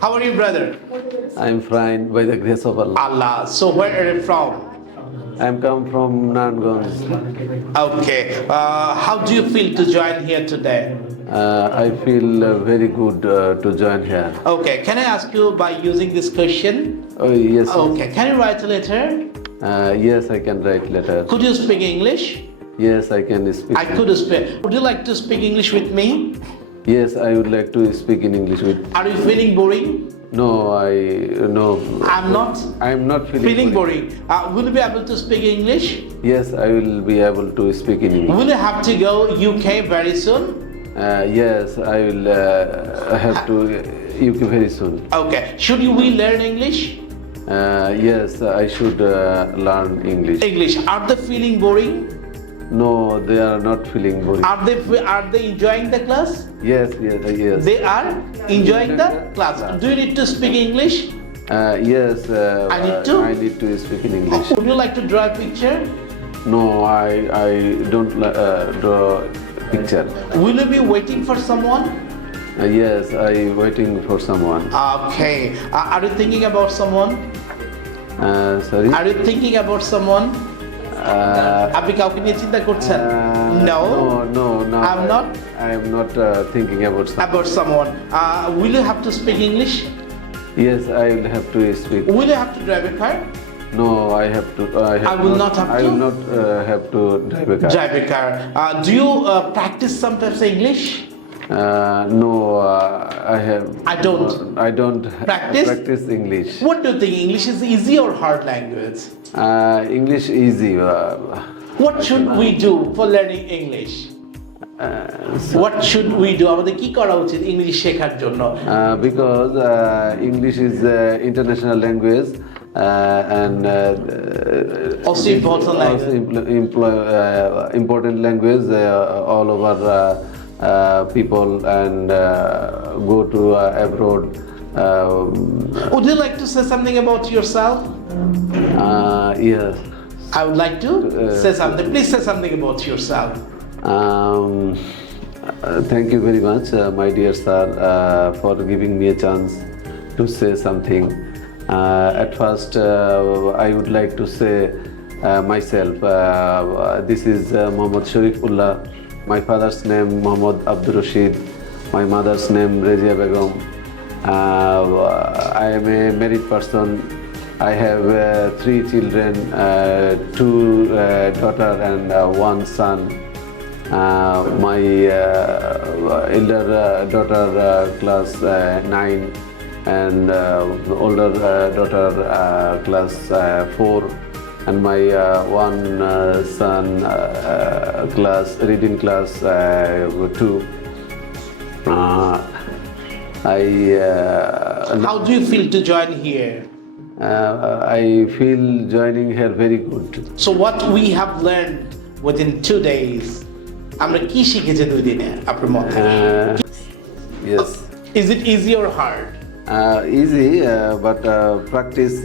How are you, brother? I'm fine by the grace of Allah. Allah. So where are you from? I'm come from Nangonj. Okay. How do you feel to join here today? I feel very good to join here. Okay. Can I ask you by using this question? Oh yes. Okay. Can you write a letter? Yes, I can write letter. Could you speak English? Yes, I can speak. I could speak. Would you like to speak English with me? Yes, I would like to speak in English with. Are you feeling boring? No, no. I'm not. I'm not Feeling boring. Will you be able to speak English? Yes, I will be able to speak in English. Will you have to go UK very soon? Yes, I will have to UK very soon. Okay. Should we learn English? Yes, I should learn English. English. Are they feeling boring? No, they are not feeling boring. Are they enjoying the class? Yes. They are enjoying the class. Do you need to speak English? Yes. I need to? I need to speak in English. Would you like to draw a picture? No, I don't draw picture. Will you be waiting for someone? Yes, I waiting for someone. Okay. Are you thinking about someone? Sorry. Are you thinking about someone? আপনি কাউকে নিয়ে চিন্তা করছেন? No. No. I'm not. I am not thinking about someone. About someone. Will you have to speak English? Yes, I will have to speak. Will you have to drive a car? No, I have to. I will not have I to? will not have to drive a car. Drive a car. Do you practice sometimes English? No, I don't. I don't Practice English. What do you think? English is easy or hard language? English easy. What should we do for learning English? What should we do? আমাদের কি করা উচিত English শেখার জন্য? Because English is international language and Also important language. Important language all over people and go to abroad. Would you like to say something about yourself? Yes. I would like to say something. Please say something about yourself. Thank you very much, my dear sir, for giving me a chance to say something. At first, I would like to say myself. This is Mohammad Sharifullah. My father's name Mohammad Abdur Rashid. My mother's name Razia Begum. I am a married person. I have 3 children, 2 daughter and 1 son. My elder daughter class 9 and older daughter class 4 and my 1 son reading class 2. How do you feel to join here? I feel joining here very good. So what we have learned within 2 days, আমরা কি শিখেছি 2 দিনে আপনার মতে? Yes. Is it easy or hard? Easy, but practice.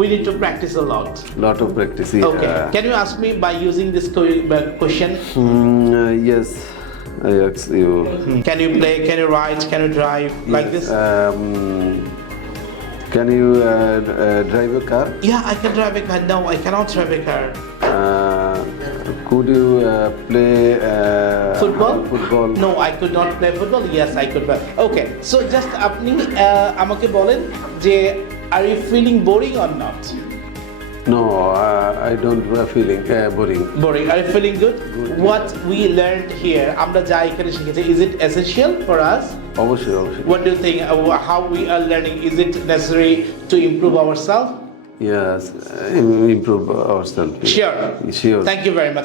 We need to practice a lot. Lot of practice. Okay. Can you ask me by using this question? Yes. I ask you. Can you play? Can you write? Can you drive? Like this? Can you drive a car? Yeah, I can drive a car. No, I cannot drive a car. Could you play Football? No, I could not play football. Yes, I could play. Okay, so just আপনি আমাকে বলেন যে are you feeling boring or not? No, I don't feeling boring. Boring. Are you feeling good? What we learned here, আমরা যা এখানে শিখেছি, is it essential for us? অবশ্যই. What do you think? How we are learning? Is it necessary to improve ourselves? Yes, improve ourselves. Sure. Sure. Thank you very much.